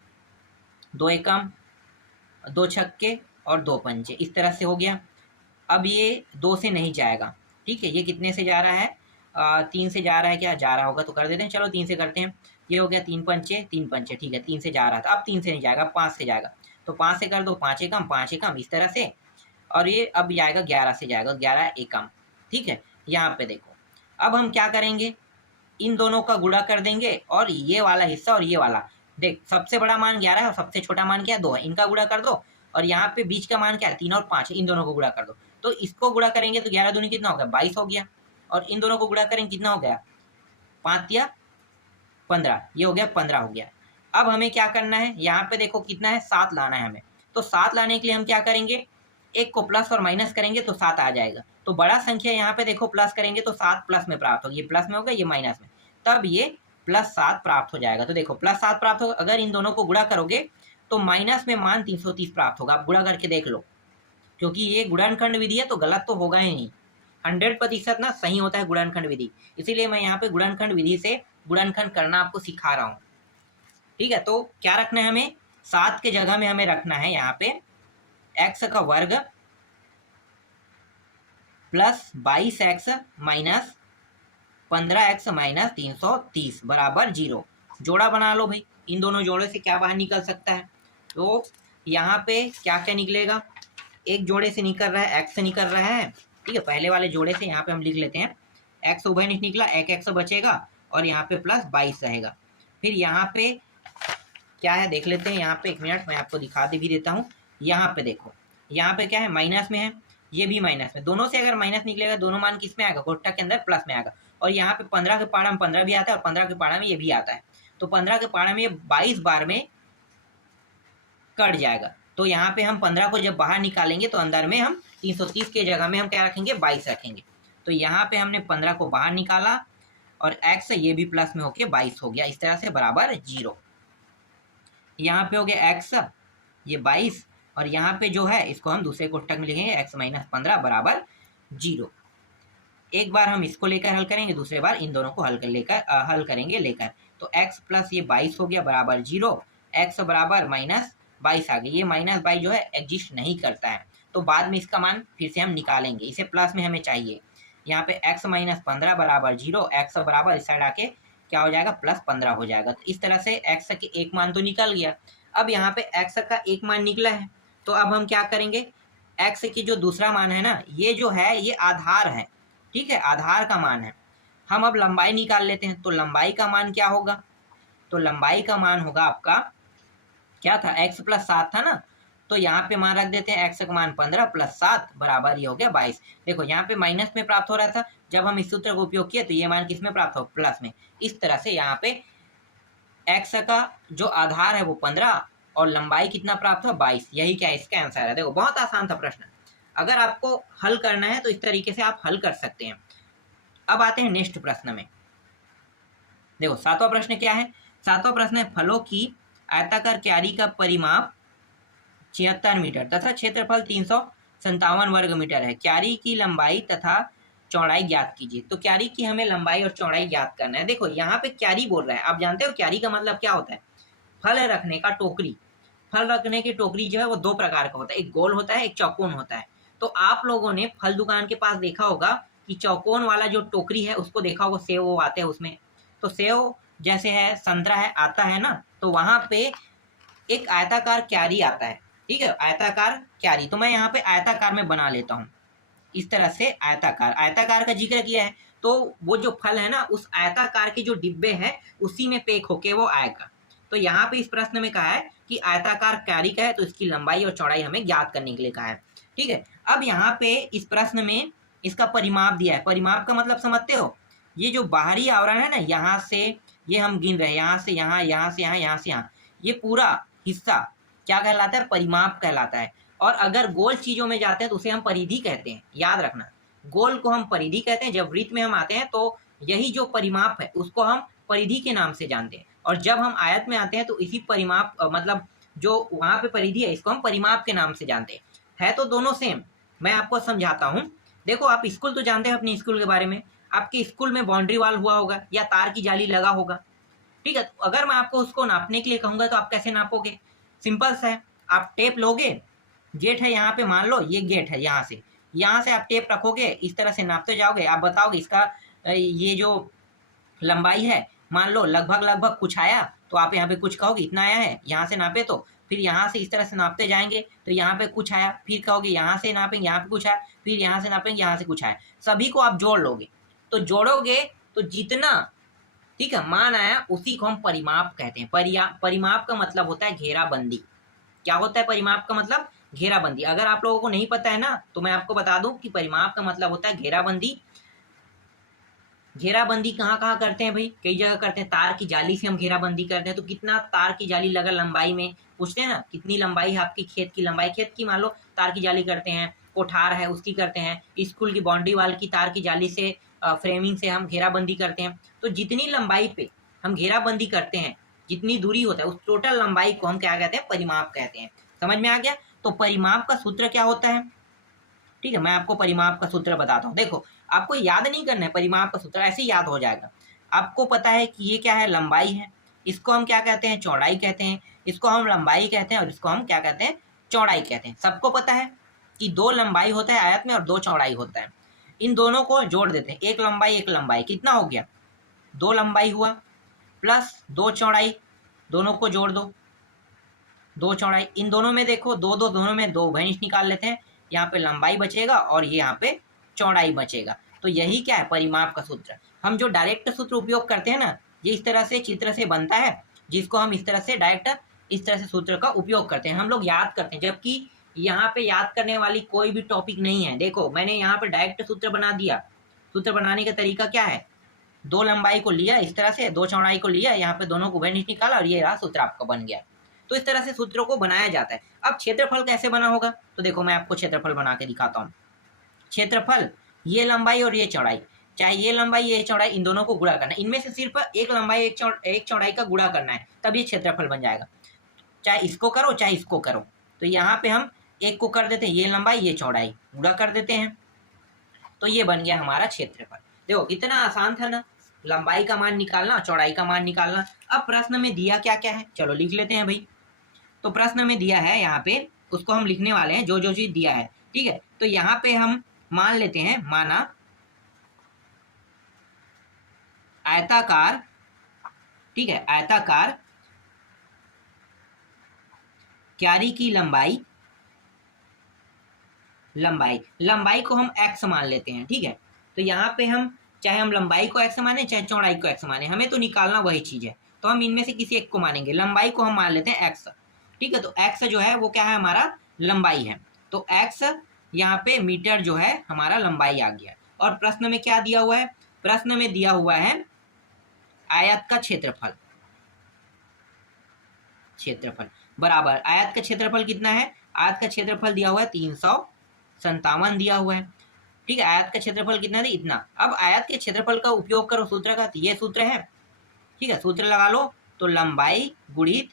2 एकम 2 छक्के और 2 पंचे, इस तरह से हो गया। अब ये 2 से नहीं जाएगा। ठीक है, ये कितने से जा रहा है? 3 से जा रहा है। क्या जा रहा होगा? तो कर देते हैं। चलो 3 से करते हैं। ये हो गया 3 पंचे 3 पंचे। ठीक है, 3 से जा रहा था, अब 3 से नहीं जाएगा, 5 से जाएगा। तो 5 से कर दो, 5 एकम 5 एकम, इस तरह से। और ये अब जाएगा 11 से जाएगा, 11 एकम। ठीक है, यहाँ पे देखो। अब हम क्या करेंगे? इन दोनों का गुणा कर देंगे और ये वाला हिस्सा और ये वाला। देख, सबसे बड़ा मान 11 है और सबसे छोटा मान क्या है? 2 है। इनका गुणा कर दो। और यहाँ पे बीच का मान क्या है? 3 और 5 है। इन दोनों को गुणा कर दो। तो इसको गुणा करेंगे तो 11 दूनी कितना हो गया? 22 हो गया। और इन दोनों को गुणा करेंगे कितना हो गया? 5 या 15, ये हो गया 15 हो गया। अब हमें क्या करना है? यहाँ पे देखो कितना है? 7 लाना है हमें। तो 7 लाने के लिए हम क्या करेंगे? एक को प्लस और माइनस करेंगे तो 7 आ जाएगा। तो बड़ा संख्या यहाँ पे देखो प्लस करेंगे तो 7 प्लस में प्राप्त होगी। ये प्लस में होगा, ये माइनस में, तब ये +7 प्राप्त हो जाएगा। तो देखो +7 प्राप्त होगा। अगर इन दोनों को गुणा करोगे तो माइनस में मान 330 प्राप्त होगा। आप गुणा करके देख लो, क्योंकि ये गुणनखंड विधि है तो गलत तो होगा ही नहीं। 100% ना सही होता है गुणनखंड विधि, इसीलिए मैं यहाँ पे गुणनखंड विधि से गुणनखंड करना आपको सिखा रहा हूँ। ठीक है, तो क्या रखना है हमें? 7 के जगह में हमें रखना है यहाँ पे x² plus 22x minus 15x minus 330 बराबर 0। जोड़ा बना लो भाई, इन दोनों जोड़े से क्या बाहर निकल सकता है? तो यहाँ पे क्या क्या निकलेगा? एक जोड़े से निकल रहा है, x से निकल रहा है, ठीक है। पहले वाले जोड़े से यहाँ पे हम लिख लेते हैं, x उभयनिष्ठ निकला, एक x बचेगा और यहाँ पे प्लस 22 रहेगा। फिर यहाँ पे क्या है देख लेते हैं, यहाँ पे एक मिनट मैं आपको दिखा भी देता हूँ। यहाँ पे देखो, यहाँ पे क्या है, माइनस में है, ये भी माइनस में, दोनों से अगर माइनस निकलेगा दोनों मान किस में आएगा? कोष्ठक के अंदर प्लस में आएगा। और यहाँ पे 15 के पाड़ा में 15 भी आता है और 15 के पाड़ा में ये भी आता है, तो 15 के पाड़ा में ये 22 बार में कट जाएगा। तो यहाँ पे हम 15 को जब बाहर निकालेंगे तो अंदर में हम 330 के जगह में हम क्या रखेंगे? 22 रखेंगे। तो यहाँ पे हमने 15 को बाहर निकाला और x ये भी प्लस में होके 22 हो गया, इस तरह से बराबर 0। यहाँ पे हो गया x ये 22 और यहाँ पे जो है इसको हम दूसरे कोष्ठक में लिखेंगे x माइनस 15 बराबर 0। एक बार हम इसको लेकर हल करेंगे, दूसरे बार इन दोनों को हल करेंगे लेकर। तो x प्लस ये 22 हो गया बराबर 0, x बराबर माइनस 22 आ गई। ये माइनस 22 जो है एग्जिस्ट नहीं करता है, तो बाद में इसका मान फिर से हम निकालेंगे, इसे प्लस में हमें चाहिए। यहाँ पे x माइनस 15 बराबर 0, x बराबर इस साइड आके क्या हो जाएगा? प्लस 15 हो जाएगा। तो इस तरह से x के एक मान तो निकल गया। अब यहाँ पे x का एक मान निकला है, तो अब हम क्या करेंगे? x की जो दूसरा मान है ना, ये जो है ये आधार है, ठीक है, आधार का मान है। हम अब लंबाई निकाल लेते हैं, तो लंबाई का मान क्या होगा? तो लंबाई का मान होगा आपका, क्या था? x प्लस 7 था ना, तो यहाँ पे मान रख देते हैं, x का मान 15 प्लस 7 बराबर ये हो गया 22। देखो यहाँ पे माइनस में प्राप्त हो रहा था, जब हम इस सूत्र का उपयोग किए तो ये मान किस में प्राप्त हो? प्लस में। इस तरह से यहाँ पे x का जो आधार है वो 15 और लंबाई कितना प्राप्त हुआ? 22। यही क्या इसका आंसर है। देखो बहुत आसान था प्रश्न, अगर आपको हल करना है तो इस तरीके से आप हल कर सकते हैं। अब आते हैं नेक्स्ट प्रश्न में। देखो सातवां प्रश्न क्या है? सातवां प्रश्न है, फलों की आयताकार क्यारी का परिमाप 76 मीटर तथा क्षेत्रफल 357 वर्ग मीटर है। क्यारी की लंबाई तथा चौड़ाई ज्ञात कीजिए। तो क्यारी की हमें लंबाई और चौड़ाई ज्ञात करना है। देखो यहाँ पे क्यारी बोल रहा है, आप जानते हो क्यारी का मतलब क्या होता है? फल रखने का टोकरी। फल रखने की टोकरी जो है वो दो प्रकार का होता है, एक गोल होता है, एक चौकोन होता है। तो आप लोगों ने फल दुकान के पास देखा होगा कि चौकोन वाला जो टोकरी है उसको देखा होगा, सेव वो आते हैं उसमें। तो सेव जैसे है, संतरा है, आता है ना, तो वहां पे एक आयताकार क्यारी आता है, ठीक है, आयताकार क्यारी। तो मैं यहाँ पे आयताकार में बना लेता हूँ, इस तरह से आयताकार, आयताकार का जिक्र किया है, तो वो जो फल है ना उस आयताकार के जो डिब्बे हैं उसी में पैक होके वो आएगा। तो यहाँ पे इस प्रश्न में कहा है कि आयताकार क्यारी का है, तो इसकी लंबाई और चौड़ाई हमें ज्ञात करने के लिए कहा है, ठीक है। अब यहाँ पे इस प्रश्न में इसका परिमाप दिया है। परिमाप का मतलब समझते हो? ये जो बाहरी आवरण है ना, यहाँ से ये हम गिन रहे हैं, यहाँ से यहाँ, यहाँ से यहाँ, यहाँ से यहाँ, ये पूरा हिस्सा क्या कहलाता है? परिमाप कहलाता है। और अगर गोल चीजों में जाते हैं तो उसे हम परिधि कहते हैं, याद रखना, गोल को हम परिधि कहते हैं। जब वृत्त में हम आते हैं तो यही जो परिमाप है उसको हम परिधि के नाम से जानते हैं, और जब हम आयत में आते हैं तो इसी परिमाप मतलब जो वहां पे परिधि है इसको हम परिमाप के नाम से जानते हैं। है तो दोनों सेम, मैं आपको समझाता हूँ। देखो आप स्कूल तो जानते हैं अपने स्कूल के बारे में, आपके स्कूल में बाउंड्री वॉल हुआ होगा या तार की जाली लगा होगा, ठीक है। तो अगर मैं आपको उसको नापने के लिए कहूंगा तो आप कैसे नापोगे? सिंपल सा है, आप टेप लोगे, गेट है यहाँ पे, मान लो ये गेट है, यहाँ से आप टेप रखोगे, इस तरह से नापते जाओगे, आप बताओगे इसका ये जो लंबाई है मान लो लगभग कुछ आया, तो आप यहाँ पे कुछ कहोगे इतना आया है, यहाँ से नापे तो फिर यहाँ से इस तरह से नापते जाएंगे तो यहाँ पे कुछ आया, फिर कहोगे यहाँ से नापेंगे, यहाँ पे कुछ आया, फिर यहाँ से नापेंगे, यहाँ से कुछ आया, सभी को आप जोड़ लोगे। तो जोड़ोगे तो जितना, ठीक है, मान आया उसी को हम परिमाप कहते हैं। परिमाप का मतलब होता है घेराबंदी। क्या होता है परिमाप का मतलब? घेराबंदी। अगर आप लोगों को नहीं पता है ना तो मैं आपको बता दूं कि परिमाप का मतलब होता है घेराबंदी। घेराबंदी कहाँ कहाँ करते हैं भाई? कई जगह करते हैं, तार की जाली से हम घेराबंदी करते हैं। तो कितना तार की जाली लगा लंबाई में, पूछते हैं ना कितनी लंबाई है आपकी, खेत की लंबाई, खेत की मान लो तार की जाली करते हैं, कोठार है उसकी करते हैं, स्कूल की बाउंड्री वाल की तार की जाली से फ्रेमिंग से हम घेराबंदी करते हैं। तो जितनी लंबाई पे हम घेराबंदी करते हैं, जितनी दूरी होता है उस टोटल लंबाई को हम क्या कहते हैं? परिमाप कहते हैं। समझ में आ गया? तो परिमाप का सूत्र क्या होता है? ठीक है, मैं आपको परिमाप का सूत्र बताता हूँ। देखो आपको याद नहीं करना है परिमाप का सूत्र, ऐसे ही याद हो जाएगा। आपको पता है कि ये क्या है? लंबाई है, इसको हम क्या कहते हैं? चौड़ाई कहते हैं। इसको हम लंबाई कहते हैं और इसको हम क्या कहते हैं? चौड़ाई कहते हैं। सबको पता है कि दो लंबाई होता है आयत में और दो चौड़ाई होता है। इन दोनों को जोड़ देते हैं, एक लंबाई, कितना हो गया, 2 लंबाई हुआ प्लस 2 चौड़ाई, दोनों को जोड़ दो, 2 चौड़ाई, इन दोनों में देखो 2 2 दोनों में 2 भैंस निकाल लेते हैं, यहाँ पे लंबाई बचेगा और ये यहाँ पे चौड़ाई बचेगा। तो यही क्या है, परिमाप का सूत्र। हम जो डायरेक्ट सूत्र उपयोग करते हैं ना, ये इस तरह से चित्र से बनता है, जिसको हम इस तरह से डायरेक्ट इस तरह से सूत्र का उपयोग करते हैं, हम लोग याद करते हैं, जबकि यहाँ पे याद करने वाली कोई भी टॉपिक नहीं है। देखो मैंने यहाँ पे डायरेक्ट सूत्र बना दिया। सूत्र बनाने का तरीका क्या है, 2 लंबाई को लिया इस तरह से, 2 चौड़ाई को लिया, यहाँ पे दोनों को भैंस निकाला और ये रहा सूत्र आपका बन गया। तो इस तरह से सूत्रों को बनाया जाता है। अब क्षेत्रफल कैसे बना होगा, तो देखो मैं आपको क्षेत्रफल बना के दिखाता हूँ। क्षेत्रफल ये लंबाई और ये चौड़ाई, चाहे ये लंबाई ये चौड़ाई, इन दोनों को गुणा करना है, इनमें से सिर्फ एक लंबाई एक चौड़ाई का गुणा करना है, तब ये क्षेत्रफल बन जाएगा। चाहे इसको करो चाहे इसको करो। तो यहाँ पे हम एक को कर देते हैं, ये लंबाई ये चौड़ाई गुणा कर देते हैं, तो ये बन गया हमारा क्षेत्रफल। देखो कितना आसान था ना, लंबाई का मान निकालना, चौड़ाई का मान निकालना। अब प्रश्न में दिया क्या क्या है, चलो लिख लेते हैं भाई। तो प्रश्न में दिया है यहाँ पे, उसको हम लिखने वाले हैं, जो जो चीज दिया है, ठीक है। तो यहाँ पे हम मान लेते हैं, माना आयताकार, ठीक है, आयताकार क्यारी की लंबाई लंबाई को हम x मान लेते हैं, ठीक है। तो यहाँ पे हम चाहे हम लंबाई को x माने चाहे चौड़ाई को x माने, हमें तो निकालना वही चीज है, तो हम इनमें से किसी एक को मानेंगे। लंबाई को हम मान लेते हैं x, ठीक है। तो x जो है वो क्या है, हमारा लंबाई है। तो x यहाँ पे मीटर जो है हमारा लंबाई आ गया। और प्रश्न में क्या दिया हुआ है, प्रश्न में दिया हुआ है आयत का क्षेत्रफल बराबर, आयत का क्षेत्रफल कितना है, आयत का क्षेत्रफल दिया हुआ है 357 दिया हुआ है, ठीक है। आयत का क्षेत्रफल कितना है, इतना। अब आयत के क्षेत्रफल का उपयोग करो सूत्र का, तो ये सूत्र है, ठीक है, सूत्र लगा लो। तो लंबाई गुणित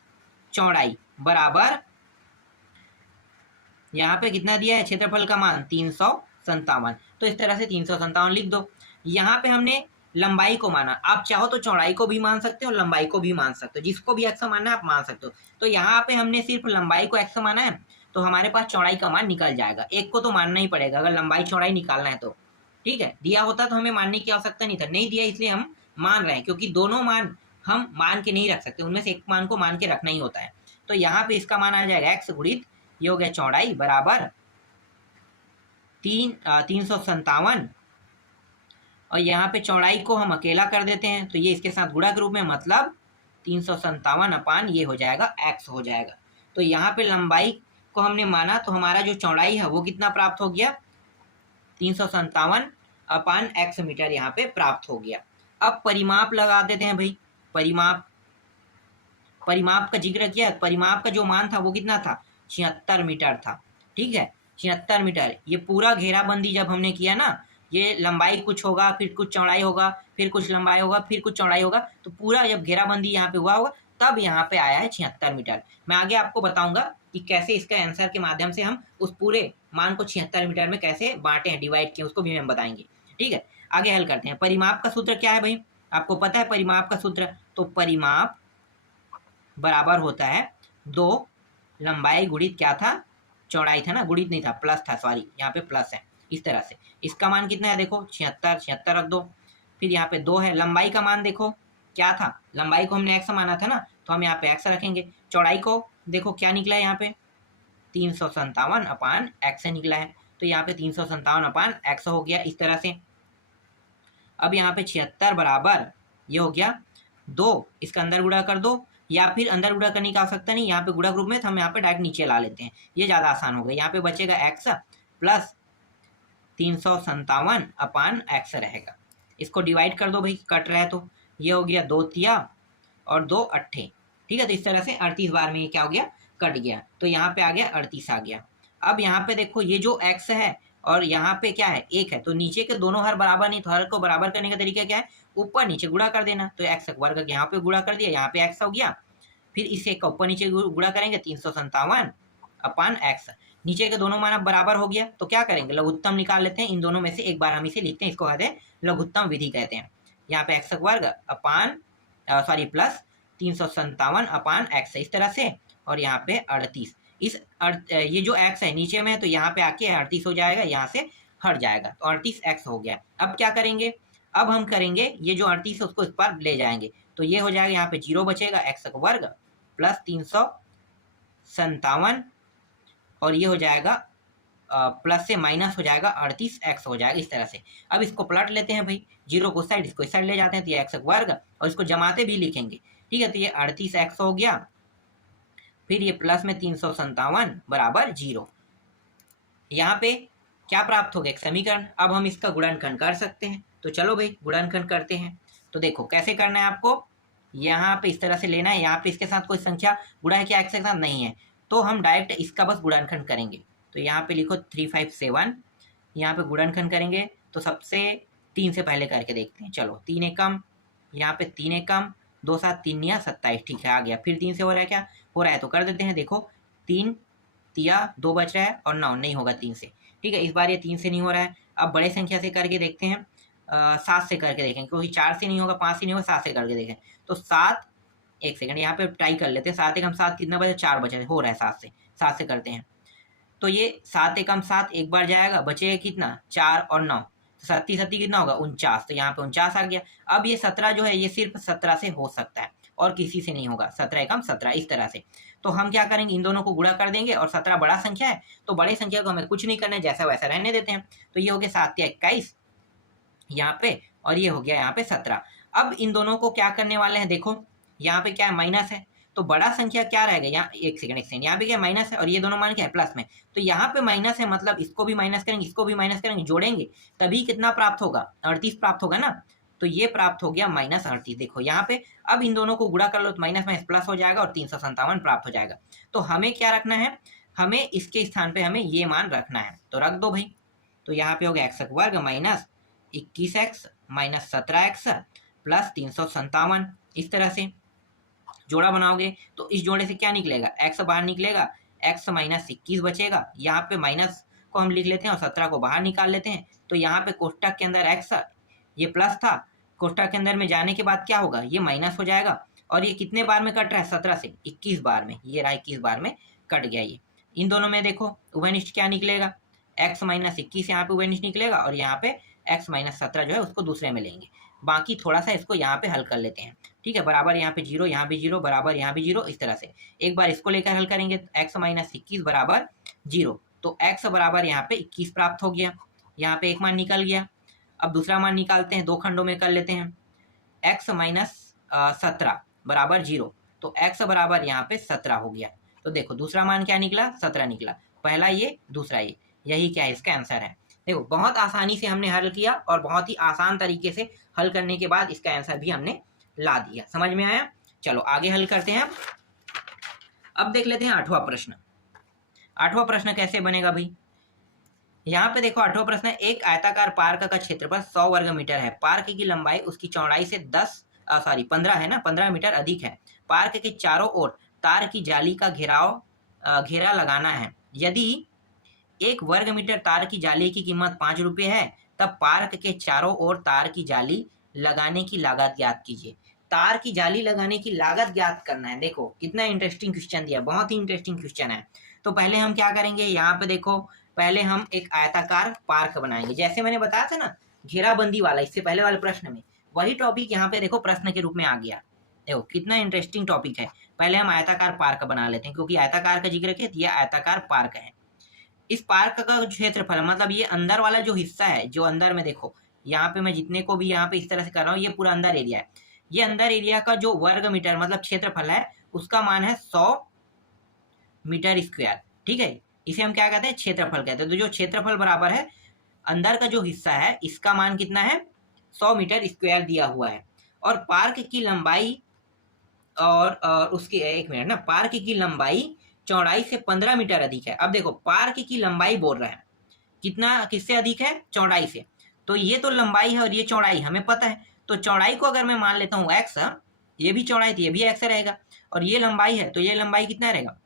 चौड़ाई बराबर, यहाँ पे कितना दिया है क्षेत्रफल का मान 357, तो इस तरह से 357 लिख दो। यहाँ पे हमने लंबाई को माना, आप चाहो तो चौड़ाई को भी मान सकते हो, लंबाई को भी मान सकते हो, जिसको भी x मानना है आप मान सकते हो। तो यहाँ पे हमने सिर्फ लंबाई को x माना है, तो हमारे पास चौड़ाई का मान निकल जाएगा। एक को तो मानना ही पड़ेगा अगर लंबाई चौड़ाई निकालना है तो, ठीक है। दिया होता तो हमें मानने की आवश्यकता नहीं था, नहीं दिया इसलिए हम मान रहे हैं, क्योंकि दोनों मान हम मान के नहीं रख सकते, उनमें से एक मान को मान के रखना ही होता है। तो यहाँ पे इसका मान आ जाएगा x गुणित ये हो गया चौड़ाई बराबर 357, और यहाँ पे चौड़ाई को हम अकेला कर देते हैं, तो ये इसके साथ गुणा के रूप में, मतलब 357 अपान ये हो जाएगा x हो जाएगा। तो यहाँ पे लंबाई को हमने माना, तो हमारा जो चौड़ाई है वो कितना प्राप्त हो गया, 357 अपान x मीटर यहाँ पे प्राप्त हो गया। अब परिमाप लगा देते हैं भाई, परिमाप का जिक्र किया, परिमाप का जो मान था वो कितना था, 76 मीटर था, ठीक है, 76 मीटर। ये पूरा घेराबंदी जब हमने किया ना, ये लंबाई कुछ होगा, फिर कुछ चौड़ाई होगा, फिर कुछ लंबाई होगा, फिर कुछ चौड़ाई होगा, तो पूरा जब घेराबंदी यहाँ पे हुआ होगा तब यहाँ पे आया है 76 मीटर। मैं आगे आपको बताऊंगा कि कैसे इसका आंसर के माध्यम से हम उस पूरे मान को 76 मीटर में कैसे बांटे हैं, डिवाइड किए, उसको भी हम बताएंगे, ठीक है। आगे हल करते हैं। परिमाप का सूत्र क्या है भाई, आपको पता है परिमाप का सूत्र, तो परिमाप बराबर होता है 2 लंबाई गुणित क्या था, चौड़ाई था ना, गुणित नहीं था, प्लस था, सॉरी यहाँ पे प्लस है, इस तरह से। इसका मान कितना है, देखो 76 रख दो, फिर यहाँ पे 2 है। लंबाई का मान देखो क्या था, लंबाई को हमने x माना था ना, तो हम यहाँ पे x रखेंगे। चौड़ाई को देखो क्या निकला है, यहाँ पे 357 अपान x निकला है, तो यहाँ पे 357 अपान x हो गया इस तरह से। अब यहाँ पे 76 बराबर ये हो गया 2, इसका अंदर गुणा कर दो, या फिर अंदर गुणा करने की आवश्यकता नहीं, यहाँ पे गुणा ग्रुप में, तो हम यहाँ पे डायरेक्ट नीचे ला लेते हैं, ये ज़्यादा आसान होगा। यहाँ पे बचेगा x प्लस 357 अपान x रहेगा। इसको डिवाइड कर दो भाई, कट रहा है तो ये हो गया 2 तिया और 2 अट्ठे, ठीक है। तो इस तरह से 38 बार में ये क्या हो गया, कट गया, तो यहाँ पे आ गया 38 आ गया। अब यहाँ पे देखो ये जो x है और यहाँ पे क्या है 1 है, तो नीचे के दोनों हर बराबर नहीं, तो हर को बराबर करने का तरीका क्या है, ऊपर नीचे गुणा कर देना। तो x वर्ग यहाँ पे गुणा कर दिया, यहाँ पे x हो गया, फिर इसे ऊपर नीचे गुणा करेंगे 357 अपान x, नीचे के दोनों मान अब बराबर हो गया, तो क्या करेंगे, लघुत्तम निकाल लेते हैं। इन दोनों में से एक बार हम इसे लिखते हैं, इसको कहते हैं लघुत्तम विधि कहते हैं। यहाँ पे x वर्ग अपान सॉरी प्लस 357 अपान x इस तरह से, और यहाँ पे 38, ये जो x है नीचे में है, तो यहाँ पे आके 38 हो जाएगा, यहाँ से हट जाएगा, तो 38x हो गया। अब क्या करेंगे, अब हम करेंगे ये जो 38 है उसको इस पर ले जाएंगे, तो ये हो जाएगा यहाँ पे 0 बचेगा, x का वर्ग प्लस 357 और ये हो जाएगा प्लस से माइनस हो जाएगा 38x हो जाएगा इस तरह से। अब इसको पलट लेते हैं भाई, 0 को साइड इसको इस साइड ले जाते हैं, तो ये x वर्ग और इसको जमाते भी लिखेंगे, ठीक है। तो ये 38x हो गया, फिर ये प्लस में 357 बराबर 0। यहाँ पे क्या प्राप्त हो गया, एक समीकरण। अब हम इसका गुणनखंड कर सकते हैं, तो चलो भाई गुणनखंड करते हैं। तो देखो कैसे करना है आपको, यहाँ पे इस तरह से लेना है, यहाँ पे इसके साथ कोई संख्या गुणा है क्या, x के साथ नहीं है, तो हम डायरेक्ट इसका बस गुणनखंड करेंगे। तो यहाँ पे लिखो 357, यहाँ पे गुणनखंड करेंगे तो सबसे 3 से पहले करके देखते हैं। चलो 3 एकम, यहाँ पे 3 एकम, 2 7 3 या 27, ठीक है आ गया। फिर 3 से हो रहा है क्या, हो रहा है तो कर देते हैं। देखो 3 तिया 2 बच रहा है और 9 नहीं होगा 3 से, ठीक है। इस बार ये 3 से नहीं हो रहा है, अब बड़े संख्या से करके देखते हैं, 7 से करके देखें, क्योंकि 4 से नहीं होगा, 5 से नहीं होगा, 7 से करके देखें। तो 7, एक सेकंड यहाँ पे ट्राई कर लेते हैं, 7 एकम 7 कितना बचे, 4 बचे, हो रहा है 7 से करते हैं। तो ये 7 एकम 7 एक बार जाएगा, बचेगा कितना 4 और 9, तो 7 7 कितना होगा 49, तो यहाँ पे 49 आ गया। अब ये 17 जो है ये सिर्फ 17 से हो सकता है और किसी से नहीं होगा, 17 एकम 17 इस तरह से। तो हम क्या करेंगे, इन दोनों को गुणा कर देंगे, और 17 बड़ा संख्या है तो बड़ी संख्या को हमें कुछ नहीं करना है, जैसा वैसा रहने देते हैं। तो ये हो गया 7 या 21 यहाँ पे, और ये हो गया यहाँ पे 17। अब इन दोनों को क्या करने वाले हैं, देखो यहाँ पे क्या है, माइनस है, तो बड़ा संख्या क्या रहेगा, यहाँ एक सेकंड यहाँ पे क्या माइनस है और ये दोनों मान क्या है प्लस में, तो यहाँ पे माइनस है, मतलब इसको भी माइनस करेंगे, इसको भी माइनस करेंगे, जोड़ेंगे तभी कितना प्राप्त होगा, 38 प्राप्त होगा ना। तो ये प्राप्त हो गया -38। देखो यहाँ पे अब इन दोनों को गुणा कर लो तो माइनस माइनस प्लस हो जाएगा और 357 प्राप्त हो जाएगा। तो हमें क्या रखना है, हमें इसके स्थान पे हमें ये मान रखना है, तो रख दो भाई। तो यहाँ पे हो गया x वर्ग minus 21x minus 17x plus 357, इस तरह से जोड़ा बनाओगे तो इस जोड़े से क्या निकलेगा, x बाहर निकलेगा, x माइनस 21 बचेगा, यहाँ पे माइनस को हम लिख लेते हैं और 17 को बाहर निकाल लेते हैं। तो यहाँ पे कोष्टक के अंदर x ये प्लस था, कोष्टक के अंदर में जाने के बाद क्या होगा, ये माइनस हो जाएगा, और ये कितने बार में कट रहा है, 17 से 21 बार में, ये रहा 21 बार में कट गया ये। इन दोनों में देखो उभयनिष्ठ क्या निकलेगा, x माइनस 21 यहाँ पे उभयनिष्ठ निकलेगा, और यहाँ पे x माइनस 17 जो है उसको दूसरे में लेंगे। बाकी थोड़ा सा इसको यहाँ पे हल कर लेते हैं, ठीक है। बराबर यहाँ पे 0, यहाँ भी 0, बराबर यहाँ भी 0, इस तरह से एक बार इसको लेकर हल करेंगे, x माइनस 21 बराबर 0, तो x बराबर यहाँ पे 21 प्राप्त हो गया, यहाँ पे एक मान निकल गया। अब दूसरा मान निकालते हैं, दो खंडों में कर लेते हैं, x माइनस 17 बराबर 0, तो x बराबर यहाँ पे 17 हो गया। तो देखो दूसरा मान क्या निकला, 17 निकला, पहला ये दूसरा ये, यही क्या है इसका आंसर है। देखो बहुत आसानी से हमने हल किया और बहुत ही आसान तरीके से हल करने के बाद इसका आंसर भी हमने ला दिया, समझ में आया। चलो आगे हल करते हैं। अब देख लेते हैं 8वां प्रश्न। 8वां प्रश्न कैसे बनेगा भाई, यहाँ पे देखो 8वां प्रश्न है, एक आयताकार पार्क का क्षेत्रफल 100 वर्ग मीटर है, पार्क की लंबाई उसकी चौड़ाई से 15 है ना, 15 मीटर अधिक है, पार्क के चारों ओर तार की जाली का घेरा लगाना है। यदि 1 वर्ग मीटर तार की जाली की कीमत 5 रुपये है, तब पार्क के चारों ओर तार की जाली लगाने की लागत ज्ञात कीजिए। तार की जाली लगाने की लागत ज्ञात करना है। देखो कितना इंटरेस्टिंग क्वेश्चन दिया, बहुत ही इंटरेस्टिंग क्वेश्चन है। तो पहले हम क्या करेंगे, यहाँ पे देखो पहले हम एक आयताकार पार्क बनाएंगे, जैसे मैंने बताया था ना घेराबंदी वाला, इससे पहले वाले प्रश्न में वही टॉपिक यहाँ पे देखो प्रश्न के रूप में आ गया। देखो कितना इंटरेस्टिंग टॉपिक है। पहले हम आयताकार पार्क बना लेते हैं, क्योंकि आयताकार का जिक्र किया, यह आयताकार पार्क है। इस पार्क का क्षेत्रफल मतलब ये अंदर वाला जो हिस्सा है, जो अंदर में देखो यहाँ पे मैं जितने को भी यहाँ पे इस तरह से कर रहा हूँ, ये पूरा अंदर एरिया है। ये अंदर एरिया का जो वर्ग मीटर मतलब क्षेत्रफल है, उसका मान है 100 मीटर स्क्वायर, ठीक है। इसे हम क्या कहते हैं, क्षेत्रफल कहते हैं। तो जो क्षेत्रफल बराबर है अंदर का जो हिस्सा है, इसका मान कितना है, 100 मीटर स्क्वायर दिया हुआ है। और पार्क की लंबाई और उसकी एक मिनट ना, पार्क की लंबाई चौड़ाई से 15 मीटर अधिक है। अब देखो पार्क की लंबाई बोल रहा है, कितना किससे अधिक है, चौड़ाई से। तो ये तो लंबाई है और ये चौड़ाई हमें पता है, तो चौड़ाई को अगर मैं मान लेता हूँ x, ये भी चौड़ाई थी, ये भी x रहेगा, और ये लंबाई है, तो ये लंबाई कितना रहेगा,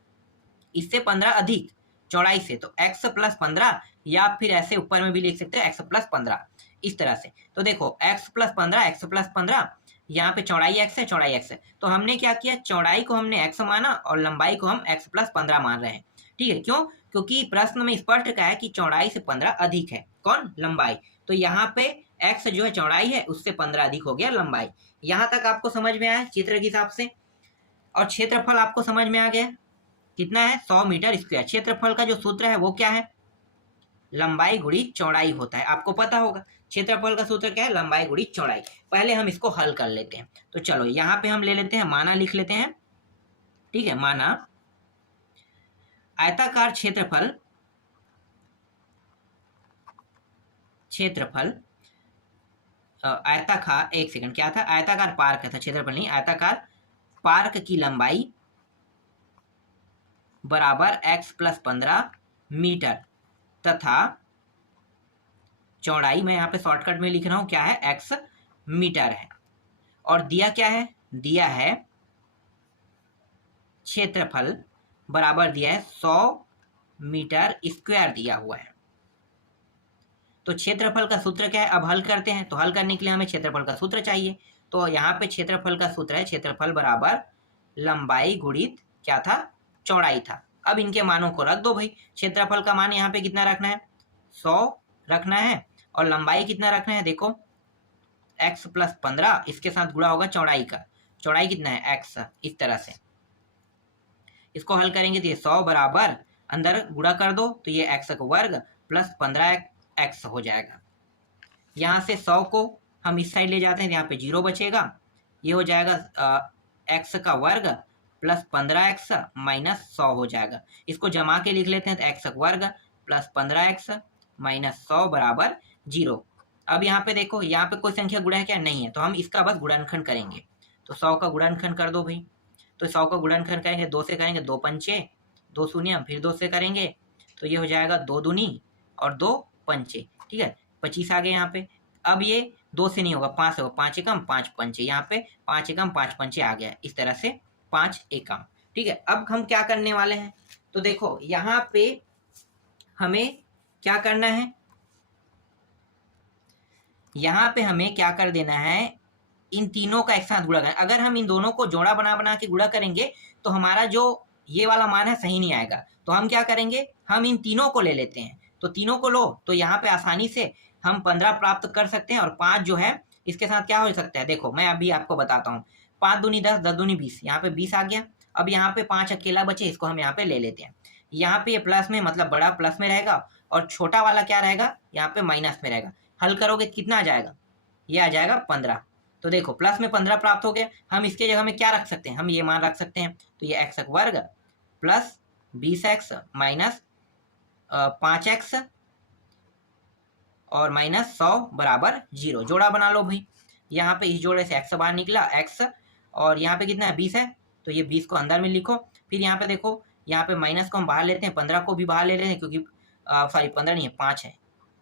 इससे 15 अधिक चौड़ाई से, तो x प्लस 15, या फिर ऐसे ऊपर में भी लिख सकते हैं x प्लस 15, इस तरह से। तो देखो x प्लस 15, यहाँ पे चौड़ाई x है, चौड़ाई x है, तो हमने क्या किया, चौड़ाई को हमने x माना और लंबाई को हम x प्लस 15 मान रहे हैं, ठीक है। क्यों, क्योंकि प्रश्न में स्पष्ट कहा है कि चौड़ाई से 15 अधिक है। कौन? लंबाई। तो यहाँ पे x जो है चौड़ाई है, उससे 15 अधिक हो गया लंबाई। यहाँ तक आपको समझ में आया चित्र के हिसाब से। और क्षेत्रफल आपको समझ में आ गया, कितना है? 100 मीटर स्क्वायर। क्षेत्रफल का जो सूत्र है वो क्या है? लंबाई गुणी चौड़ाई होता है, आपको पता होगा। क्षेत्रफल का सूत्र क्या है? लंबाई गुणी चौड़ाई। पहले हम इसको हल कर लेते हैं। तो चलो यहाँ पे हम ले लेते हैं, माना लिख लेते हैं। ठीक है, माना आयताकार क्षेत्रफल आयताकार, एक सेकंड, क्या था? आयताकार पार्क था, क्षेत्रफल नहीं। आयताकार पार्क की लंबाई बराबर x + 15 मीटर तथा चौड़ाई, मैं यहाँ पे शॉर्टकट में लिख रहा हूं, क्या है? x मीटर है। और दिया क्या है? दिया है क्षेत्रफल बराबर दिया है 100 मीटर स्क्वायर दिया हुआ है। तो क्षेत्रफल का सूत्र क्या है? अब हल करते हैं। तो हल करने के लिए हमें क्षेत्रफल का सूत्र चाहिए। तो यहाँ पे क्षेत्रफल का सूत्र है, क्षेत्रफल बराबर लंबाई गुणित क्या था? चौड़ाई था। अब इनके मानों को रख दो भाई। क्षेत्रफल का मान यहाँ पे कितना रखना है? 100 रखना है। और लंबाई कितना रखना है? देखो x + 15, इसके साथ गुणा होगा चौड़ाई का। चौड़ाई कितना है? x। इस तरह से इसको हल करेंगे तो ये 100 बराबर, अंदर गुणा कर दो तो ये x का वर्ग प्लस 15x हो जाएगा। यहाँ से 100 को हम इस साइड ले जाते हैं, यहाँ पे 0 बचेगा। ये हो जाएगा x का वर्ग प्लस 15x माइनस 100 हो जाएगा। इसको जमा के लिख लेते हैं, तो x का वर्ग प्लस 15x माइनस 100 बराबर 0। अब यहाँ पे देखो, यहाँ पे कोई संख्या गुणा है क्या? नहीं है, तो हम इसका बस गुणनखंड करेंगे। तो 100 का गुणनखंड कर दो भाई। तो 100 का गुणनखंड करेंगे, 2 से करेंगे, 2 पंचे 2 शून्य, फिर 2 से करेंगे तो ये हो जाएगा 2 दूनी और 2 पंचे। ठीक है, 25 आ गए यहाँ पे। अब ये 2 से नहीं होगा, 5 होगा, 5 एकम 5 पंचे, यहाँ पे 5 एकम 5 पंचे आ गया। इस तरह से 5 एकम। ठीक है, अब हम क्या करने वाले हैं? तो देखो यहाँ पे हमें क्या करना है, यहाँ पे हमें क्या कर देना है? इन तीनों का एक साथ गुणा करना। अगर हम इन दोनों को जोड़ा बना बना के गुणा करेंगे तो हमारा जो ये वाला मान है सही नहीं आएगा। तो हम क्या करेंगे? हम इन तीनों को ले लेते हैं। तो तीनों को लो तो यहाँ पे आसानी से हम 15 प्राप्त कर सकते हैं। और 5 जो है इसके साथ क्या हो सकता है? देखो मैं अभी आपको बताता हूँ। 5 दूनी 10, 10 दूनी 20, यहाँ पे 20 आ गया। अब यहाँ पे 5 अकेला बचे, इसको हम यहाँ पे ले लेते हैं। यहाँ पे ये प्लस में, मतलब बड़ा प्लस में रहेगा और छोटा वाला क्या रहेगा? यहाँ पे माइनस में रहेगा। हल करोगे कितना आ जाएगा? ये आ जाएगा 15। तो देखो प्लस में 15 प्राप्त हो गया। हम इसके जगह में क्या रख सकते हैं? हम ये मान रख सकते हैं। तो ये x वर्ग प्लस 20x माइनस 5x और माइनस 100 बराबर 0। जोड़ा बना लो भाई। यहाँ पे इस जोड़े से x बाहर निकला, x, और यहाँ पे कितना है? 20 है, तो ये 20 को अंदर में लिखो। फिर यहाँ पे देखो, यहाँ पे माइनस को हम बाहर लेते हैं, 15 को भी बाहर ले लेते हैं, क्योंकि सॉरी 15 नहीं है, 5 है,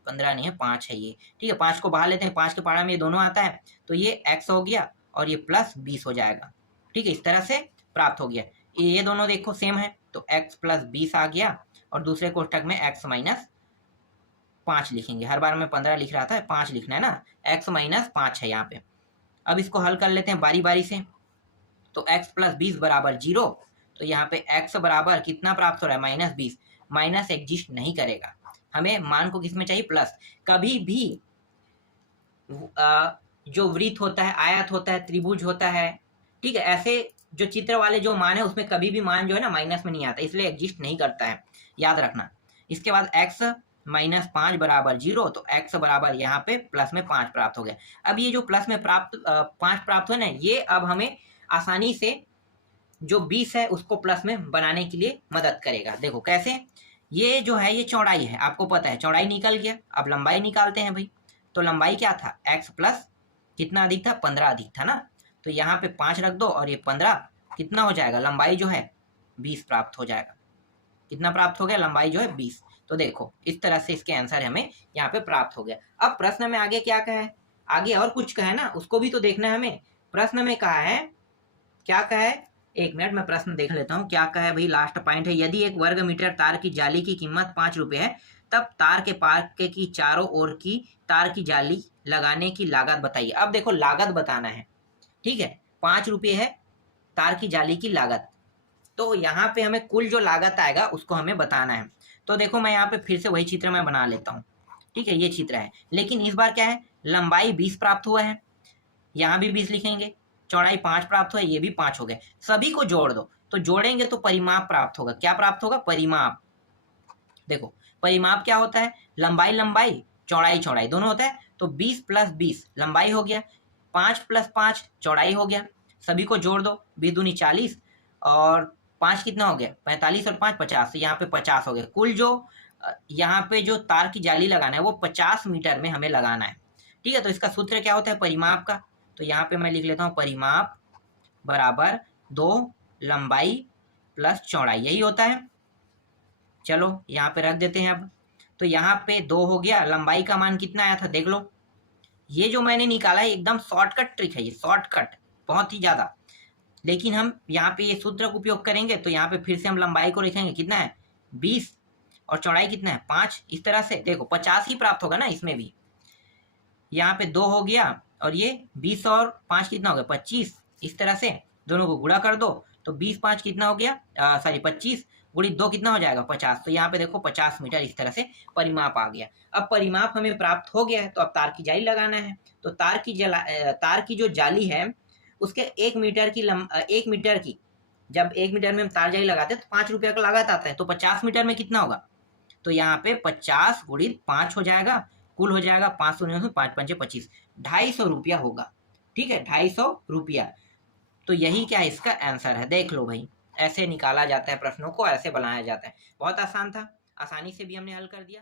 15 नहीं है, 5 है ये। ठीक है, 5 को बाहर लेते हैं, 5 के पारा में ये दोनों आता है, तो ये x हो गया और ये प्लस 20 हो जाएगा। ठीक है, इस तरह से प्राप्त हो गया। ये दोनों देखो सेम है, तो x प्लस 20 आ गया और दूसरे कोष्टक में x माइनस 5 लिखेंगे। हर बार में 15 लिख रहा था, 5 लिखना है ना। x माइनस 5 है यहाँ पे। अब इसको हल कर लेते हैं बारी बारी से। तो x प्लस 20 बराबर 0। तो यहाँ पे x बराबर कितना प्राप्त हो रहा है? माइनस 20। माइनस एग्जिस्ट नहीं करेगा, हमें मान को किसमें चाहिए? प्लस। कभी भी जो वृत्त होता है, आयत होता है, त्रिभुज होता है, ठीक है, ऐसे जो चित्र वाले जो मान है उसमें कभी भी मान जो है ना माइनस में नहीं आता, इसलिए एग्जिस्ट नहीं करता है, याद रखना। इसके बाद x माइनस 5 बराबर 0। तो x बराबर यहाँ पे प्लस में 5 प्राप्त हो गया। अब ये जो प्लस में 5 प्राप्त हुआ ना, ये अब हमें आसानी से जो 20 है उसको प्लस में बनाने के लिए मदद करेगा। देखो कैसे, ये जो है ये चौड़ाई है, आपको पता है चौड़ाई निकल गया। अब लंबाई निकालते हैं भाई। तो लंबाई क्या था? x प्लस कितना अधिक था? 15 अधिक था ना। तो यहाँ पे 5 रख दो और ये 15 कितना हो जाएगा? लंबाई जो है 20 प्राप्त हो जाएगा। कितना प्राप्त हो गया? लंबाई जो है 20। तो देखो इस तरह से इसके आंसर हमें यहाँ पे प्राप्त हो गया। अब प्रश्न में आगे क्या कहा है? आगे और कुछ कहा है ना, उसको भी तो देखना है हमें। प्रश्न में कहा है, क्या कहा है? एक मिनट मैं प्रश्न देख लेता हूँ क्या कहा है भाई। लास्ट पॉइंट है, यदि 1 वर्ग मीटर तार की जाली की कीमत 5 रुपये है, तब तार के पार्क की चारों ओर की तार की जाली लगाने की लागत बताइए। अब देखो लागत बताना है, ठीक है। 5 रुपये है तार की जाली की लागत, तो यहाँ पे हमें कुल जो लागत आएगा उसको हमें बताना है। तो देखो मैं यहाँ पे फिर से वही चित्र मैं बना लेता हूँ, ठीक है, ये चित्र है, लेकिन इस बार क्या है, लंबाई 20 प्राप्त हुआ है, यहाँ भी 20 लिखेंगे, चौड़ाई 5 प्राप्त हुआ है, ये भी 5 हो गए, सभी को जोड़ दो, तो जोड़ेंगे तो परिमाप प्राप्त होगा। क्या प्राप्त होगा? परिमाप। देखो परिमाप क्या होता है, लंबाई लंबाई चौड़ाई चौड़ाई दोनों होता है, तो 20 प्लस 20 लंबाई हो गया, 5 प्लस 5 चौड़ाई हो गया, सभी को जोड़ दो, 20 दूनी 40 और 5 कितना हो गया 45 और 5 50, तो यहाँ पे 50 हो गया। कुल जो यहाँ पे जो तार की जाली लगाना है वो 50 मीटर में हमें लगाना है, ठीक है। तो इसका सूत्र क्या होता है परिमाप का, तो यहाँ पे मैं लिख लेता हूँ परिमाप बराबर 2 लंबाई प्लस चौड़ाई, यही होता है। चलो यहाँ पे रख देते हैं अब, तो यहाँ पे 2 हो गया, लंबाई का मान कितना आया था देख लो, ये जो मैंने निकाला है एकदम शॉर्टकट ट्रिक है, ये शॉर्टकट बहुत ही ज्यादा, लेकिन हम यहाँ पे ये सूत्र का उपयोग करेंगे, तो यहाँ पे फिर से हम लंबाई को लिखेंगे, कितना है 20 और चौड़ाई कितना है 5, इस तरह से देखो 50 ही प्राप्त होगा ना इसमें भी। यहाँ पे 2 हो गया और ये 20 और 5 कितना हो गया 25, इस तरह से दोनों को गुणा कर दो, तो 20 5 कितना हो गया, सॉरी 25 गुणित 2 कितना हो जाएगा 50, तो यहाँ पे देखो 50 मीटर इस तरह से परिमाप आ गया। अब परिमाप हमें प्राप्त हो गया है, तो अब तार की जाली लगाना है, तो तार की जो जाली है उसके 1 मीटर की 1 मीटर की, जब 1 मीटर में हम तार जाली लगाते हैं तो 5 रुपये का लागत आता है, तो 50 मीटर में कितना होगा, तो यहाँ पे 50 गुणित 5 हो जाएगा, कुल हो जाएगा 500 5 5 25, 250 रुपया होगा, ठीक है 250 रुपया। तो यही क्या इसका आंसर है, देख लो भाई, ऐसे निकाला जाता है प्रश्नों को, ऐसे बनाया जाता है, बहुत आसान था, आसानी से भी हमने हल कर दिया।